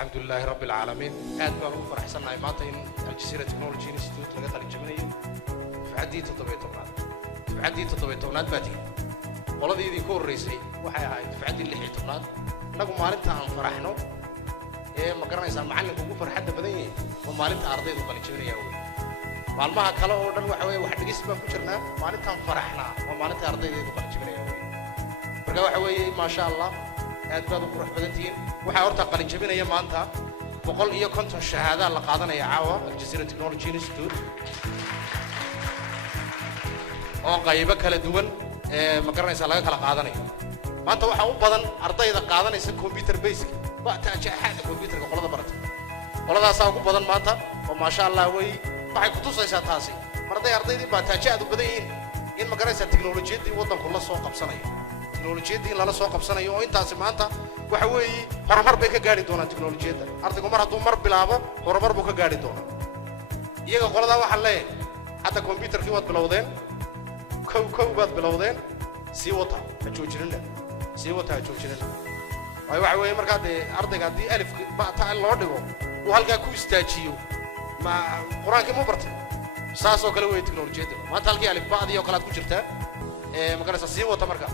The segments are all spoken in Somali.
الحمد لله رب العالمين aad baan ugu faraxsanahay maanta in Aljazeera Technology Institute laga qalin jabinayo facadii 17aad baati qoladii ku horeysay waxay ahayd facadii 16aad nagu maalinta aan faraxno ee ma garanaysaa macallinka ugu farxadda badan yahay oo maalinta ardaydu qalin jabinaya maalmaha kale oo dhan waxa weeye wax dhigis baan ku jirnaa maalintaan faraxnaa oo maalinta ardaydu qalin jabinaya marka waxa weeye ma sha Allah aad baad u qurux badantiin waxa horta qalin jabinaya maanta 150 shahaada la qaadanaya caawa Aljazeera Technology Institute oo qaybo kala duwan ma garanaysaa laga kala qaadanayo maanta waxa u badan ardayda qaadanaysa computer basic ba taajaxada computerka qolada barata qoladaas ugu badan maanta oo ma sha Allah way waxay ku tusaysaa taasi ardaydii ba taajaxadu badan yihiin in ma garanaysaa tiknoolajiyadii wadanku la soo qabsanayo teknolojiyadii la soo qabsanayo oo intaas maanta waxa weeye horumar bay ka gaari doonaan teknolojiyada ardaygu mar hadduu mar bilaabo horumar buu ka gaari doonaa iyaga qolada waxa leeyahay hadda computerkii waad bilowdeen kow baad bilowdeen sii wata joojinina waxa weeye marka ardayga haddii alif ba ta loo dhigo uu halkaa ku istaajiyo ma quraanka ma bartay saas oo kale weeye teknolojiyada maanta halkii alif ba adiyo kala ku jirtaa ma garanaysaa sii wata marka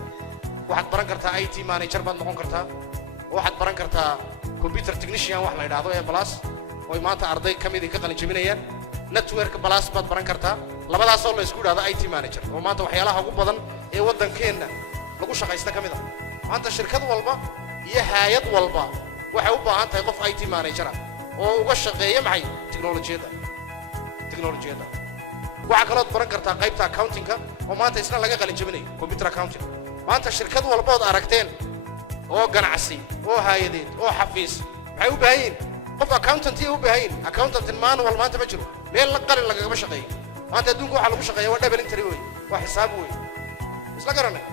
waxaad baran kartaa IT manager baad noqon kartaa waxaad baran kartaa computer technician wax la yiraahdo ee plus oo maanta arday kamid ka qalin jabinayaan network plus baad baran kartaa labadaas oo la isku yiraahdo IT manager oo maanta waxyaalaha ugu badan ee wadankeena lagu shaqaysta kamid ah maanta shirkad walba iyo hay'ad walba waxay u baahan tahay qof IT manager oo uga shaqeeya maxay teknolojiyada waxa kale oo baran kartaa qaybta accounting oo maanta isna laga qalin jabinayo computer accounting maanta shirkad walba oo aragteen oo ganacsi oo hay'adeed oo xafiis waxay u baahan yihiin qof accountant u baahan yihiin accountant manual maanta ma jiro meel la qalin lagaga shaqeeyo maanta adduunka waxa lagu shaqeeyaa waa double entry way waa xisaab way isla garanay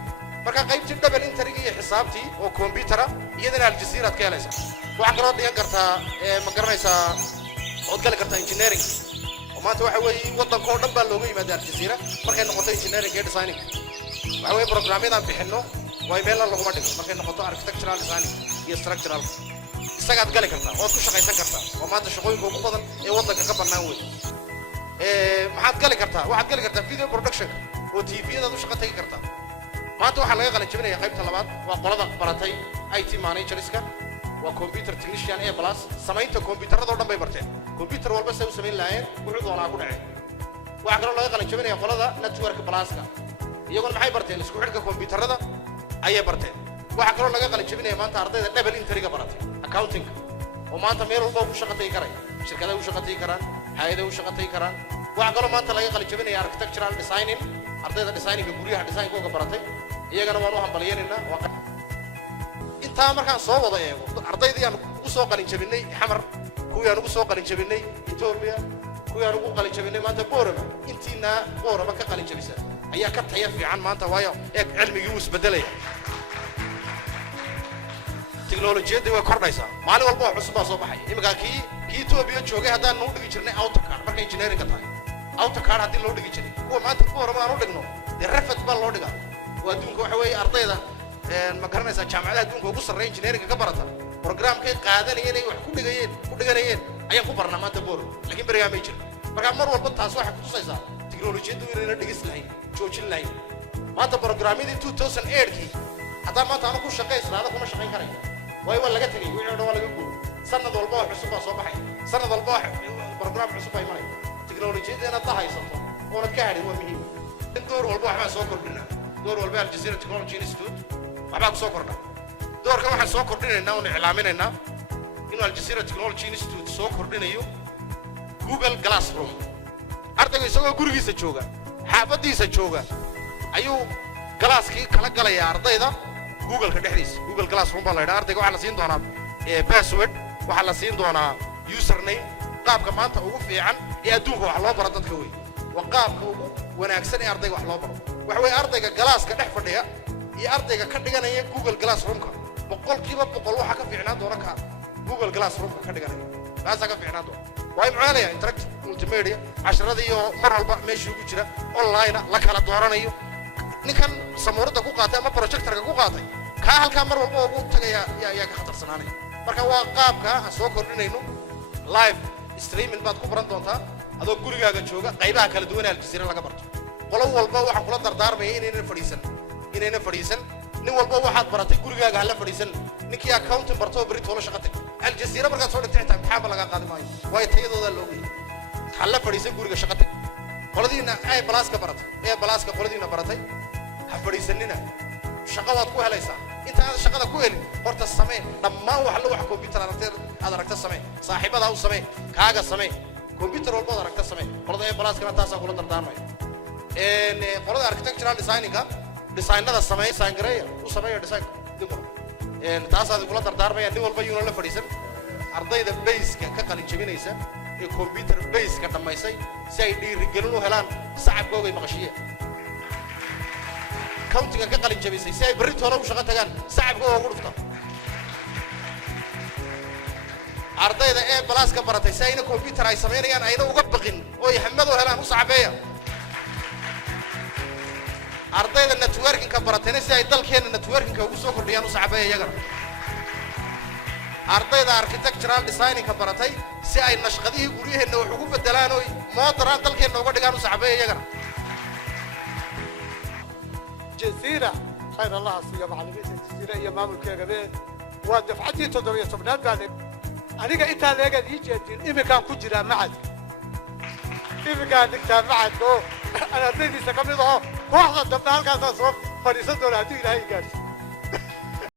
marka qaybtii double entry iyo xisaabtii oo computer iyadana Aljazeera ka helaysa waxa kale oo dhigan kartaa ma garanaysaa oo gali kartaa engineering oo maanta waxa weeye wadanka oo dhan baa looga yimaadaa Aljazeera markay noqoto engineering iyo designing waxa weeye programmada bixino way meel lagu madhigo markay noqoto architectural design iyo structural isagaad gali kartaa oo ku shaqaysan kartaa oo maanta shaqooyinka ugu badan ee wadanka ka bannaan weey maxaad gali kartaa video production oo TV-yada u shaqo tagi kartaa maanta waxa laga qalin jabinayaa qaybta labaad waa qolada baratay IT managerska waa computer technician A+ samaynta computerada oo dhan bay barteen computer walba say u sameyn lahayn wuxuu doonaa ku dhacay waxa kale oo laga qalin jabinayaa qolada network pluska iyaguna maxay barteen isku xidhka computerada ayay barteen waxa kale oo laga qalin jabinayaa maanta ardayda double entry-ga baratay accounting oo maanta meel walba ku shaqo tagi karay shirkadaha u shaqo tagi karaan hay'adaha u shaqo tagi karaan waxa kale oo maanta laga qalin jabinayaa architectural designing ardayda designing guryaha design-kooga baratay iyagana waan u hambalyeynaa inta markaan soo wada eego ardaydii aan ugu soo qalin jabinay xamar kuwii aan ugu soo qalin jabinay Ethiopia kuwii aan ugu qalin jabinay maanta Boorama ka qalin jabisa ayaa ka tayo fiican maanta waayo cilmigii uu isbedelay teknolojiyada way kordhaysaa maalin walba wax cusub soo baxay imika kii Ethiopia joogay hadaan noo dhigi jirnay AutoCAD marka engineering ka tahay AutoCAD hadii loo dhigi jiray kuwa maanta Boorama aan u dhigno Revit baa loo dhigaa waa adduunka waxa weeye ardayda ma garanaysaa jaamacadaha adduunka ugu sarreeya engineering ka barata programkay qaadanayeen ay wax ku dhiganayeen ayaan ku barnaa maanta Boorama laakiin bariga ma jiro marka mar walba taas waxa ku tusaysaa teknolojiyadu inay dhigis lahayn joojin lahayn maanta programmidii 2008kii hadaa maanta aan ku shaqeysnaado kuma shaqeyn karay way laga tagay wixii dhan waa laga guuray sanad walba wax cusub soo baxay sanad walba program cusub ay maray teknolojiyada inaad haysato oo la ka hadhin waa muhiim door walba waxa soo kordhinaa door walba Aljazeera Technology Institute waxa ku soo kordha doorkan waxa soo kordhinaynaa oo iclaaminaynaa inuu Aljazeera Technology Institute soo kordhinayo Google Classroom ardayga isagoo gurigiisa jooga xaafadiisa jooga ayuu galaaskii kala galaya ardayda Google ka dhexdiisa Google Classroom baa la yiraahdaa ardayga waxa la siin doonaa password waxa la siin doonaa username qaabka maanta ugu fiican ee adduunka wax loo baro dadka weey waa qaabka ugu wanaagsan ee ardayga wax loo baro waxa weey ardayga galaaska dhex fadhiya iyo ardayga ka dhiganaya Google Classroom-ka boqolkiiba boqol waxa ka fiicnaan doona ka Google Classroom-ka ka dhiganaya taas ka fiicnaan doona way macnaheedu interactive multimedia casharada iyo mar walba meesha ugu jira online la kala dooranayo ninkan samuurada ku qaatay ama projector-ka ku qaatay ka halka mar walba ugu tagaya yaa ka khatarsanaaday marka waa qaabka aan soo kordhinayno live streaming baad ku baran doontaa adoo gurigaaga jooga qaybaha kala duwan ee Aljazeera laga barto qolo walba waxaan kula dardaarmaya inayna fadhiisan nin walba waxaad baratay gurigaaga hala fadhiisan ninkii accounting barto bari toolo shaqo tag Aljazeera markaad soo dhigtay imtixaan laga qaadi maayo way tayadooda loo geeyay hala fadhiisan guriga shaqo tag qoladiina ay balaaska baratay ee balaaska qoladiina baratay ha fadhiisanina shaqo waad ku helaysaa inta aad shaqada ku helin horta samee dhammaan wax computer aad aragta samee saaxiibada u samee kaaga samee computer walba aragta samee qolada ay balaaska taas kula dardaarmay qolada architectural designada samee sangareeya u sameeyo design dibro taas aad kula dardaarmay nin walba yuu la fadhiisan ardayda base-ka ka qalin jabinaysa ee computer base-ka dhamaysay si ay dhiirigelin u helaan sacabkooda ay maqashiyeen accounting ka qalin jabisay si ay bari toona u shaqo tagaan sacabkooda ugu dhufta ardayda ee balaaska baratay si ayna computer ay sameeyaan ayna uga baqin oo ay hamad u helaan u sacabeeya ardayda networking ka baratayna si ay dalkeena networking ka ugu soo kordhiyaan u sacabeeya iyaga ardayda architectural designing ka baratay si ay nashqadihii guryaheena wax ugu bedelaan oo moodaraan dalkeena uga dhigaan u sacabeeya iyaga جزيرة خير الله سيا معلمين الجزيرة هي مامل كذا ودفعتي تدوية سبنان بعد أنا قلت لك يجي إذا كان كجرا معك إذا كان نكتب معك أنا تدري سكمل واحد دفع هالكذا صوف فريسة ولا هتيجي هاي قال